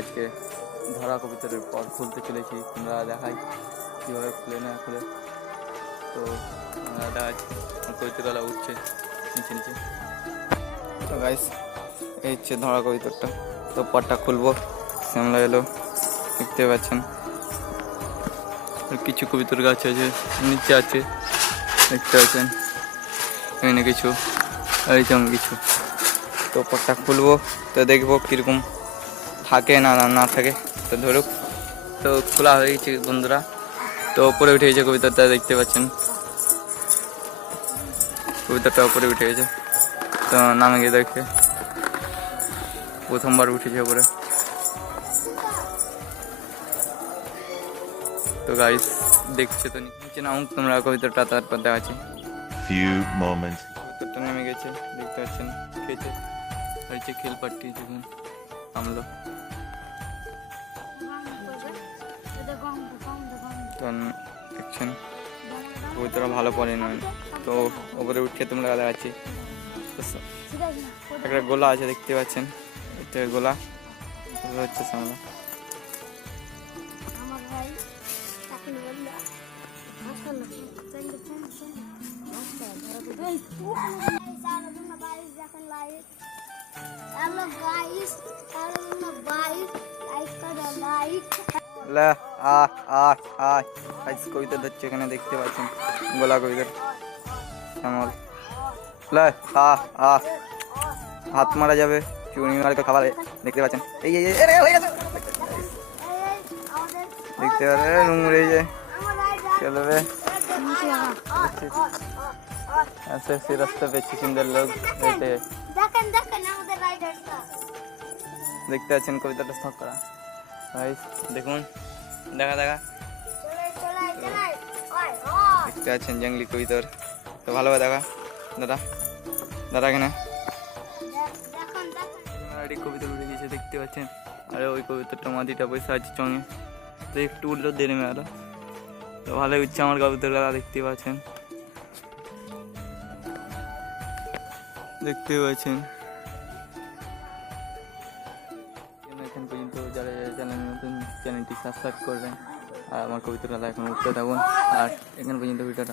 আজকে ধরা কবিতার পর খুলতে চলেছি, তোমরা দেখাই কীভাবে খুলে না খুলে। তো আমরা দেখাচ্ছি কবিতাগুলো উঠছে নিচে নিচে। তো গাইস এই হচ্ছে ধরা কবিতাটা। তো পরটা খুলবো, শ্যামলা এলো দেখতে পাচ্ছেন। কিছু কবিতার গাছ আছে নিচে আছে দেখতে পাচ্ছেন, এখানে কিছু এই যেমন কিছু। তো পরটা খুলবো, তো দেখবো কীরকম থাকে না না থাকে। তো ধরুক, তো খোলা হয়ে গেছে বন্ধুরা। তো উপরে উঠে গেছে কবিতাটা দেখতে পাচ্ছেন, কবিতাটা উপরে উঠে গেছে। তো নামে গিয়ে দেখে প্রথমবার উঠেছে উপরে। তো গাইস দেখছে, তো নিচে নামুক তোমরা কবিতাটা, তারপর দেখাচ্ছি। কবিতাটা নেমে গেছে দেখতে পাচ্ছেন, খেয়েছে হয়েছে খেল পাট্টি যখন নামলো। তো দেখছেন কবিতাটা ভালো পড়ে নয়। তো ওপরে উঠে তোমরা দেখাচ্ছি, একটা গোলা আছে দেখতে পাচ্ছেন, এটা গোলা হচ্ছে সামলা। কবিতা ধরছে এখানে দেখতে পাচ্ছেন, গোলা কবিতার শ্যামল। হাত মারা যাবে, চুনি মারা খাবার দেখতে পাচ্ছেন। এই দেখতে পাচ্ছেন নোংরে যায় চলবে। ऐसे ऐसे रास्ते पे सुंदर लोग रहते हैं। দেখতে পাচ্ছেন কবিতাটা স্টক করা ভাই, দেখুন দেখা দেখা দেখতে পাচ্ছেন জঙ্গলি কবিতার। তো ভালোভাবে দেখা দাদা দাদা এখানে কবিতা উঠে গেছে দেখতে পাচ্ছেন। আর ওই কবিতাটা মাটিটা বসে আছে চঙে, তো একটু উঠলো দেরি মেলা। তো ভালো হচ্ছে আমার কবিতার গালা দেখতে পাচ্ছেন, দেখতে পাচ্ছেন। এখন পর্যন্ত যারা চ্যানেল নতুন, চ্যানেলটি সাবস্ক্রাইব করবেন। আর আমার কবিতার গালা এখন উঠতে থাকুন। আর এখান পর্যন্ত ভিডিওটা